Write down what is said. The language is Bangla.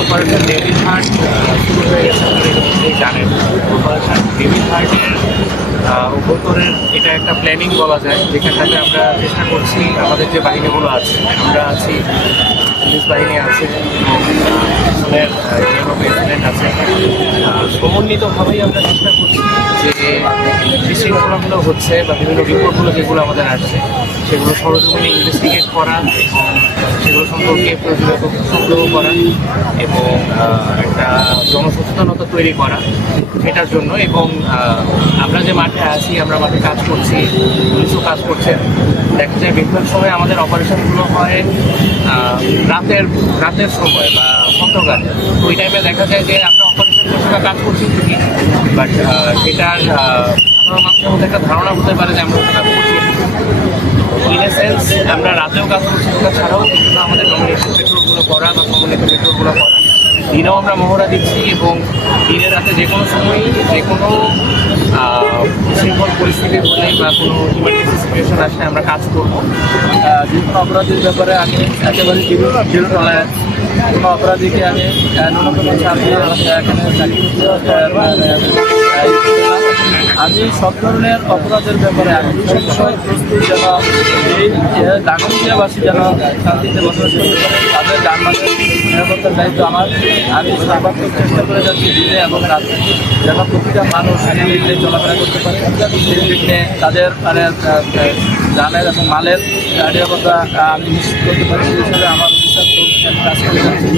অপারেশন ডেভিড হার্ট শুরু হয়ে গেছে, জানেন। অপারেশন ডেভিড হার্টের অভ্যন্তরের এটা একটা প্ল্যানিং বলা যায়, যেখানটাতে আমরা চেষ্টা করছি আমাদের যে বাহিনীগুলো আছে, আমরা আছি, পুলিশ বাহিনী আছে, প্রেসিডেন্ট আছে, সমন্বিতভাবেই আমরা চেষ্টা করছি যে বিশৃঙ্খলাগুলো হচ্ছে বা বিভিন্ন রিপোর্টগুলো যেগুলো আমাদের আসছে সেগুলো সরজমিনে ইনভেস্টিগেট করা এবং সেগুলো সম্পর্কে প্রয়োজনীয় তথ্য সংগ্রহ করা এবং একটা জনসচেতনতা তৈরি করা সেটার জন্য। এবং আমরা যে মাঠে আছি, আমরা মাঠে কাজ করছি, পুলিশও কাজ করছে। দেখা যায় বেশিরভাগ সময় আমাদের অপারেশনগুলো হয় রাতের সময় বা অন্ধকারে। ওই টাইমে দেখা যায় যে আমরা অপারেশন করছি, কাজ করছি ঠিকই, বাট সেটার সাধারণ মানুষের মধ্যে একটা ধারণা হতে পারে যে আমরা কাজ করছি। ইন এ সেন্স আমরা রাতেও কাজ করছি, ছাড়াও বিভিন্ন আমাদের নমিনেশন পেট্রোলগুলো করা বা সমন্বিত পেট্রোলগুলো করা, দিনেও আমরা মহড়া দিচ্ছি এবং দিনে রাতে যে কোনো সময়ই যে কোনো বিশৃঙ্খল পরিস্থিতি হলে বা কোনো ইমার্জেন্সি সিচুয়েশন আসলে আমরা কাজ করবো। যে কোনো অপরাধীর ব্যাপারে আমি একেবারে জিরো টলারেন্স। কোনো অপরাধীকে আমি ন্যূনতম শাস্তি এখানে আমি সব ধরনের অপরাধের ব্যাপারে আমি সবসময় প্রস্তুত, যেন এই দাগনভূঞাবাসী যেন শান্তিতে বসবাস করতে পারে, তাদের যানবাহনের নিরাপত্তার দায়িত্ব আমার। আমি সর্বাত্মক চেষ্টা করে যাচ্ছি দিনে এবং রাতে যেন প্রতিটা মানুষ নির্বিঘ্নে চলাফেরা করতে পারে, নির্বিঘ্নে তাদের যানের এবং মালের নিরাপত্তা আমি নিশ্চিত করতে পারি। সেই হিসেবে আমার অফিসার কাজ করে যাচ্ছি।